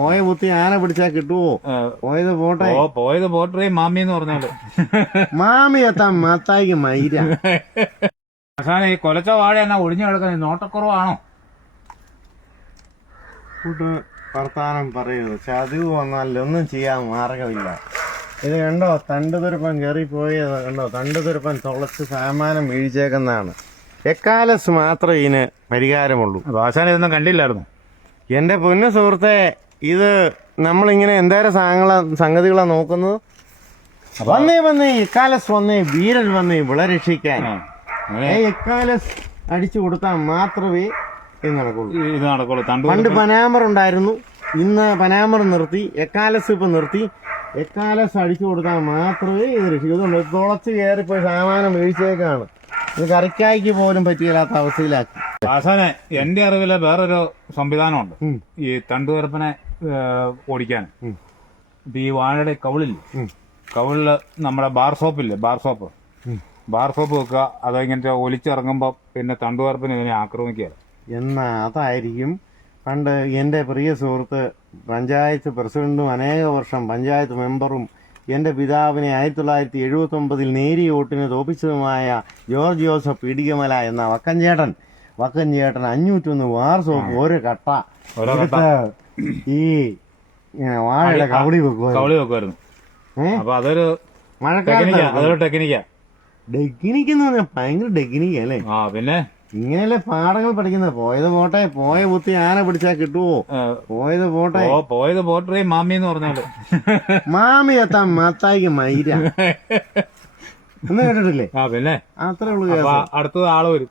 പോയ ബുദ്ധി ആന പിടിച്ചാ കിട്ടുവോ? പോയത് പോട്ടെ. പോയത് പോട്ടറേ മാമി എന്ന് പറഞ്ഞാൽ മാമി എത്താൻ മത്തായിക്ക് മൈര. അവസാനം ഈ കൊലച്ച വാഴ എന്നാ ഒഴിഞ്ഞു കിടക്കുന്നത്? നോട്ടക്കുറവാണോ? കൂട്ട് വർത്താനം പറയരുത്. ചതിവ് വന്നാൽ ഒന്നും ചെയ്യാൻ മാർഗമില്ല. ഇത് കണ്ടോ? തണ്ട് തുരുപ്പൻ കയറി പോയത് കണ്ടോ? തണ്ട് തുരുപ്പൻ തുളച്ച് സാമാനം വീഴ്ചേക്കുന്നതാണ് എക്കാലസ് മാത്രമേ ഇതിന് പരിഹാരമുള്ളൂ. അവസാനം ഇതൊന്നും കണ്ടില്ലായിരുന്നു. എന്റെ പൊന്നു സുഹൃത്തെ ഇത് നമ്മളിങ്ങനെ എന്തേരം സാധനങ്ങളാ സംഗതികളാണ് നോക്കുന്നത്. വന്നേ വന്നേ എക്കാലസ് വന്നേ വീരൻ വന്നേ വിള രക്ഷിക്കാൻ. ഇക്കാലസ് അടിച്ചു കൊടുത്താൽ മാത്രമേ ഇത് നടക്കുള്ളൂ. ഇത് നടക്കുള്ളൂ. പണ്ട് പനാമർ ഉണ്ടായിരുന്നു. ഇന്ന് പനാമർ നിർത്തി എക്കാലസ് ഇപ്പം നിർത്തി. എക്കാലസ് അടിച്ചു കൊടുത്താൽ മാത്രമേ ഇത് രക്ഷിക്കൂ. ഇതുണ്ട് തുളച്ച് കയറിപ്പോയി സാമാനം വീഴ്ചയൊക്കെയാണ് ഇത് കറിക്കായ്ക്ക് പോലും പറ്റിയില്ലാത്ത അവസ്ഥയിലാക്കി. അവസാനെ എന്റെ അറിവിൽ വേറൊരു സംവിധാനമുണ്ട്. ഈ തണ്ടുതുരപ്പനെ ഓടിക്കാൻ. അപ്പൊ ഇപ്പൊ ഈ വാഴയുടെ കവിളിൽ കവിളിൽ നമ്മുടെ ബാർ സോപ്പില്ലേ ബാർ സോപ്പ്. ബാർ സോപ്പ് വെക്കുക അത് ഇങ്ങനത്തെ ഒലിച്ചിറങ്ങുമ്പോ പിന്നെ തണ്ടുതുരപ്പനെ ഇതിനെ ആക്രമിക്കുക എന്നാ അതായിരിക്കും. പണ്ട് എന്റെ പ്രിയ സുഹൃത്ത് പഞ്ചായത്ത് പ്രസിഡന്റും അനേക വർഷം പഞ്ചായത്ത് മെമ്പറും എന്റെ പിതാവിനെ ആയിരത്തി തൊള്ളായിരത്തി എഴുപത്തി ഒമ്പതിൽ നേരിയ വോട്ടിന് തോപ്പിച്ചതുമായ ജോർജ് ജോസഫ് ഇടികമല എന്ന വക്കൻചേട്ടൻ വക്കൻചേട്ടൻ അഞ്ഞൂറ്റൊന്ന് വാർ സോപ്പ് ഒരു കട്ട. ഓരോ കട്ട. എടുത്ത് ഈ ഇങ്ങനെ വാഴയുടെ കവടി വെക്കുവായിരുന്നു. കവളി വെക്കുമായിരുന്നു ഏ? അപ്പൊ അതൊരു മഴക്കാലത്ത് അതൊരു ടെക്നിക്കാ. പറഞ്ഞാൽ ഭയങ്കര ഡെക്കിനിക്ക അല്ലേ? ആ പിന്നെ? ഇങ്ങനെയല്ലേ പാടങ്ങൾ പഠിക്കുന്നത്? പോയത് പോട്ടെ പോയ ബുദ്ധി ആന പിടിച്ചാ കിട്ടുവോ? ഏ, പോയത് പോട്ടെ. പോയത് പോട്ടെ മാമി എന്ന് പറഞ്ഞാൽ. മാമി എത്താൻ മത്തായിക്ക് മൈര. ഒന്ന് കേട്ടിട്ടില്ലേ? ആ പിന്നെ. അത്രേ ഉള്ളൂ അപ്പൊ അടുത്തത് ആൾ വരും.